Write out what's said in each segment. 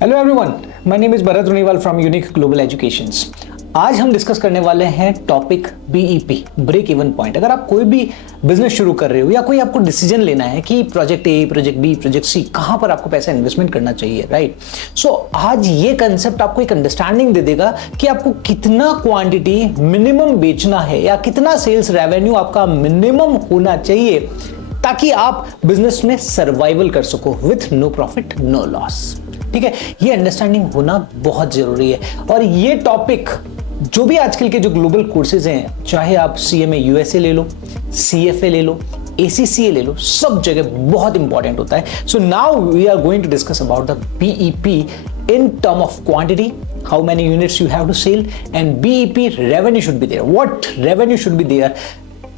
Hello everyone, my name is Bharat Runiwal from unique global educations. आज हम discuss करने वाले हैं topic BEP, break even point. अगर आप कोई भी बिजनेस शुरू कर रहे हो या कोई आपको डिसीजन लेना है कि project A, project B, project C, कहां पर आपको पैसा इन्वेस्टमेंट करना चाहिए, राइट? सो आज ये कंसेप्ट आपको एक अंडरस्टैंडिंग दे देगा कि आपको कितना क्वांटिटी मिनिमम बेचना है या कितना सेल्स रेवेन्यू आपका मिनिमम होना चाहिए ताकि आप बिजनेस में सर्वाइवल कर सको with no profit no loss. ठीक है, ये अंडरस्टैंडिंग होना बहुत जरूरी है। और ये टॉपिक जो भी आजकल के जो ग्लोबल कोर्सेज हैं, चाहे आप सीएमए यूएसए ले लो, सीएफए ले लो, एसीसीए ले लो, सब जगह बहुत इंपॉर्टेंट होता है। So now we are going to discuss about the BEP in term of quantity, how many units you have to sell, and BEP revenue should be there. What revenue should be there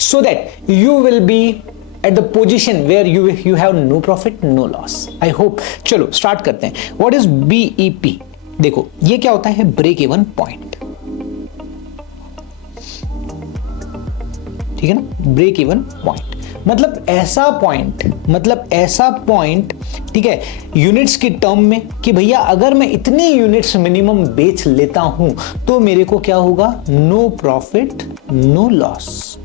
so that you will be at the position where you have no profit, no loss. I hope. चलो start करते हैं. What is BEP? देखो ये क्या होता है, break even point. ठीक है ना, ब्रेक इवन पॉइंट मतलब ऐसा पॉइंट, ठीक है, यूनिट्स की टर्म में कि भैया अगर मैं इतनी यूनिट्स मिनिमम बेच लेता हूं तो मेरे को क्या होगा, नो प्रॉफिट नो लॉस।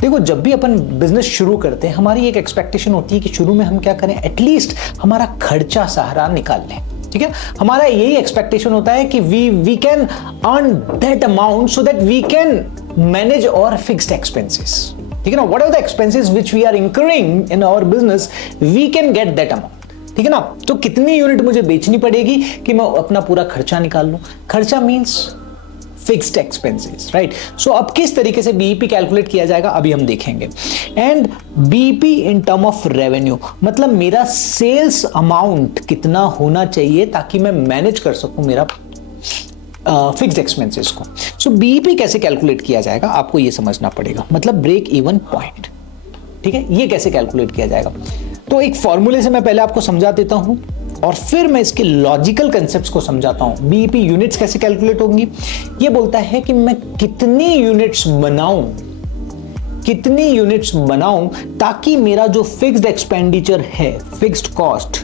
देखो जब भी अपन बिजनेस शुरू करते हैं हमारी एक एक्सपेक्टेशन होती है कि शुरू में हम क्या करें, एटलीस्ट हमारा खर्चा सहारा निकाल लें। ठीक है, हमारा यही एक्सपेक्टेशन होता है कि we can earn that amount so that we can manage और फिक्स्ड एक्सपेंसेस। ठीक है ना, what are the expenses which we are incurring in our business, we can get that amount. ठीक है ना, तो कितनी यूनिट मुझे बेचनी पड़ेगी कि मैं अपना पूरा खर्चा निकाल लूं। खर्चा मींस फिक्स्ड एक्सपेंसेस, राइट? सो अब किस तरीके से बीईपी कैलकुलेट किया जाएगा अभी हम देखेंगे। And BEP in term of revenue मतलब मेरा सेल्स अमाउंट कितना होना चाहिए ताकि मैं मैनेज कर सकूं मेरा फिक्स्ड एक्सपेंसेस को। सो बीईपी कैसे कैलकुलेट किया जाएगा आपको ये समझना पड़ेगा, मतलब ब्रेक इवन पॉइंट। ठीक है, ये कैसे कैलकुलेट किया जाएगा, तो एक फॉर्मूले से मैं पहले आपको समझा देता हूं और फिर मैं इसके लॉजिकल कंसेप्ट्स को समझाता हूं। बीईपी यूनिट्स कैसे कैलकुलेट होंगी, ये बोलता है कि मैं कितनी यूनिट्स बनाऊं ताकि मेरा जो फिक्स्ड एक्सपेंडिचर है, फिक्स्ड कॉस्ट,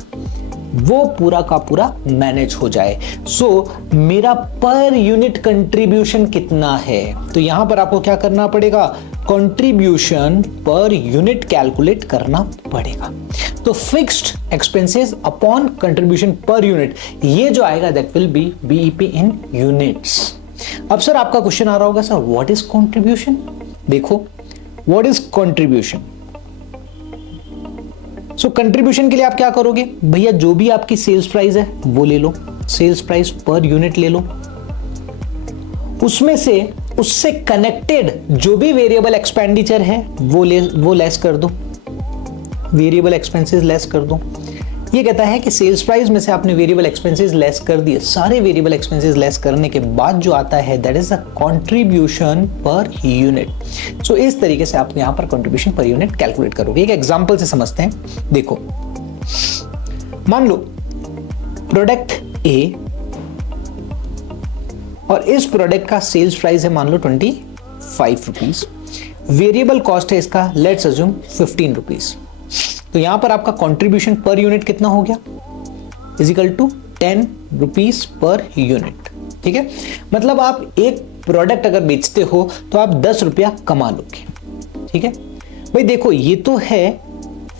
वो पूरा का पूरा मैनेज हो जाए। सो मेरा पर यूनिट कंट्रीब्यूशन कितना है, तो यहां पर आपको क्या करना पड़ेगा, कंट्रीब्यूशन पर यूनिट कैलकुलेट करना पड़ेगा। तो fixed expenses upon contribution per unit, ये जो आएगा that will be BEP in units. अब सर आपका क्वेश्चन आ रहा होगा, सर व्हाट इज कंट्रीब्यूशन? देखो what is contribution. So contribution के लिए आप क्या करोगे, भैया जो भी आपकी सेल्स प्राइस है वो ले लो, सेल्स प्राइस पर यूनिट ले लो, उसमें से उससे कनेक्टेड जो भी वेरिएबल एक्सपेंडिचर है वो लेस कर दो, वेरिएबल एक्सपेंसेस लेस कर दो। ये कहता है कि सेल्स प्राइस में से आपने वेरिएबल एक्सपेंसेस लेस कर दिए, सारे वेरिएबल एक्सपेंसेस लेस करने के बाद जो आता है that is the contribution per unit. So इस तरीके से आप यहां पर कंट्रीब्यूशन पर यूनिट कैलकुलेट करोगे। एक एग्जांपल से समझते हैं। देखो मान लो प्रोडक्ट ए और इस प्रोडक्ट का सेल्स प्राइस है मान लो 25 रुपीज, वेरिएबल कॉस्ट है इसका लेट्स अज्यूम 15 रुपीज। तो यहां पर आपका कंट्रीब्यूशन पर यूनिट कितना हो गया, is equal to 10 rupees per unit. ठीक है, मतलब आप एक प्रोडक्ट अगर बेचते हो तो आप 10 रुपया कमा लोगे। ठीक है भाई, देखो ये तो है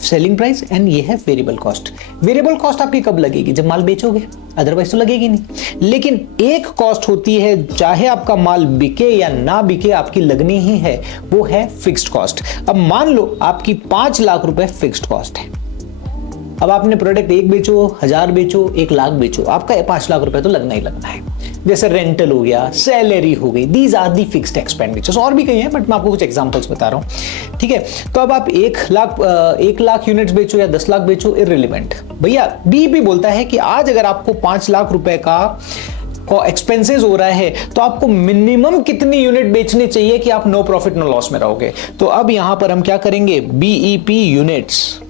सेलिंग प्राइस एंड ये है वेरिएबल कॉस्ट। वेरिएबल कॉस्ट आपकी कब लगेगी, जब माल बेचोगे, अदरवाइज तो लगेगी नहीं। लेकिन एक कॉस्ट होती है, चाहे आपका माल बिके या ना बिके आपकी लगनी ही है, वो है फिक्स्ड कॉस्ट। अब मान लो आपकी 5 लाख रुपए फिक्स्ड कॉस्ट है। अब आपने प्रोडक्ट 1 बेचो, 1000 बेचो, 1 लाख बेचो, आपका 5 लाख रुपए तो लगना ही लगना है। जैसे रेंटल हो गया, सैलरी हो गई, these are the fixed expenditures. और भी कई हैं बट मैं आपको कुछ एग्जांपल्स बता रहा हूं। ठीक है, तो अब आप 1 लाख यूनिट्स बेचो या 10 लाख बेचो, इररिलेवेंट। भैया बीईपी बोलता है कि आज अगर आपको 5 लाख रुपए का एक्सपेंसेस हो रहा है तो आपको मिनिमम कितनी यूनिट बेचनी चाहिए कि आप नो प्रॉफिट नो लॉस में रहोगे। तो अब यहां पर हम क्या करेंगे, BEP units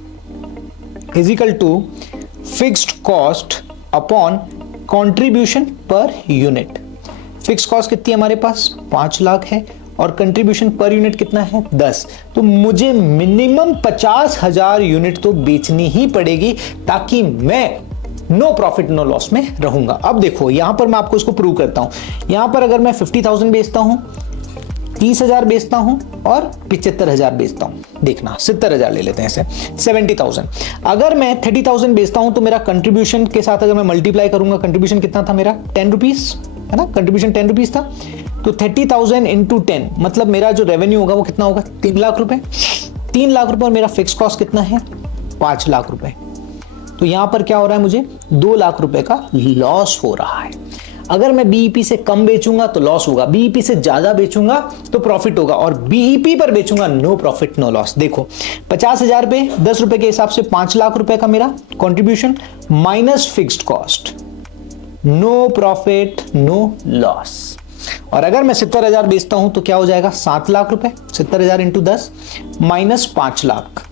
is equal to fixed cost upon contribution per unit. Fix cost कितनी है हमारे पास, 5 लाख है और कंट्रीब्यूशन पर यूनिट कितना है, 10। तो मुझे मिनिमम 50,000 यूनिट तो बेचनी ही पड़ेगी ताकि मैं नो प्रॉफिट नो लॉस में रहूंगा। अब देखो यहां पर मैं आपको इसको प्रूव करता हूं। यहां पर अगर मैं 50,000 बेचता हूं, 30,000 बेचता हूं और 75,000 बेचता हूं, देखना 70,000 ले लेते हैं इसे, 70,000। अगर मैं 30,000 बेचता हूं तो मेरा कंट्रीब्यूशन के साथ अगर मैं मल्टीप्लाई करूंगा, कंट्रीब्यूशन कितना था मेरा, 10 रुपीज है ना, कंट्रीब्यूशन 10 रुपीज था। तो 30,000 इंटू 10 मतलब मेरा जो रेवेन्यू होगा वो कितना होगा, 3 लाख रुपए। 3 लाख रुपए और मेरा फिक्स कॉस्ट कितना है, 5 लाख रुपए। तो यहां पर क्या हो रहा है, मुझे 2 लाख रुपए का लॉस हो रहा है। अगर मैं बीईपी से कम बेचूंगा तो लॉस होगा, बीईपी से ज्यादा बेचूंगा तो प्रॉफिट होगा, और बीईपी पर बेचूंगा नो प्रॉफिट नो लॉस। देखो 50,000 पे 10 रुपए के हिसाब से 5 लाख रुपए का मेरा contribution minus fixed cost, no profit no loss. और अगर मैं 70,000 बेचता हूं तो क्या हो जाएगा, 7 लाख रुपए, 70,000 इंटू 10 माइनस 5 लाख,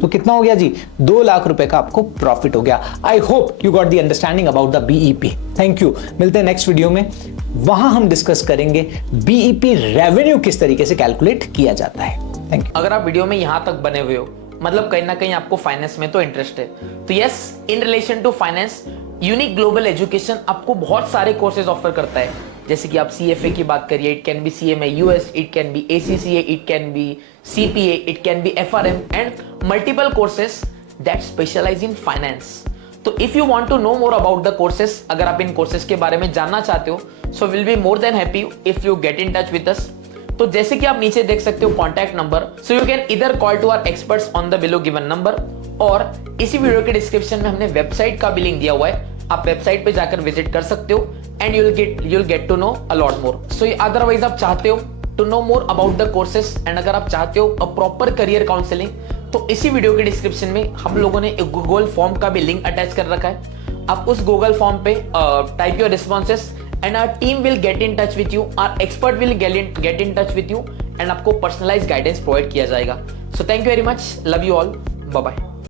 तो कितना हो गया जी, 2 लाख रुपए का आपको प्रॉफिट हो गया। I hope you got the understanding about the BEP. Thank you, मिलते हैं नेक्स्ट वीडियो में, वहां हम डिस्कस करेंगे बीईपी रेवेन्यू किस तरीके से कैलकुलेट किया जाता है। Thank you. अगर आप वीडियो में यहां तक बने हुए हो, मतलब कहीं ना कहीं आपको फाइनेंस में तो इंटरेस्ट है, तो yes, in relation to finance Unique Global Education आपको बहुत सारे कोर्सेज ऑफर करता है। जैसे कि आप CFA की बात करिए, it can be CMA US, it can be ACCA, it can be CPA, it can be FRM and multiple courses that specialise in finance. तो if you want to know more about the courses, अगर आप इन courses के बारे में जानना चाहते हो, so will be more than happy if you get in touch with us. तो जैसे कि आप नीचे देख सकते हो contact number, so you can इधर call to our experts on the below given number, और इसी वीडियो के डिस्क्रिप्शन में हमने वेबसाइट का भी लिंक दिया हुआ है, आप वेबसाइट पे जाकर विजिट कर सकते हो and you'll get to know a lot more. So otherwise आप चाहते हो to know more about the courses and अगर आप चाहते हो a proper career counseling, तो इसी वीडियो के डिस्क्रिप्शन में हम लोगों ने एक गूगल फॉर्म का भी लिंक अटैच कर रखा है। आप उस गूगल फॉर्म पे type your responses and our team will get in touch with you, our expert will get in touch with you and आपको पर्सनलाइज गाइडेंस प्रोवाइड किया जाएगा। So thank you very much, love you all, bye bye.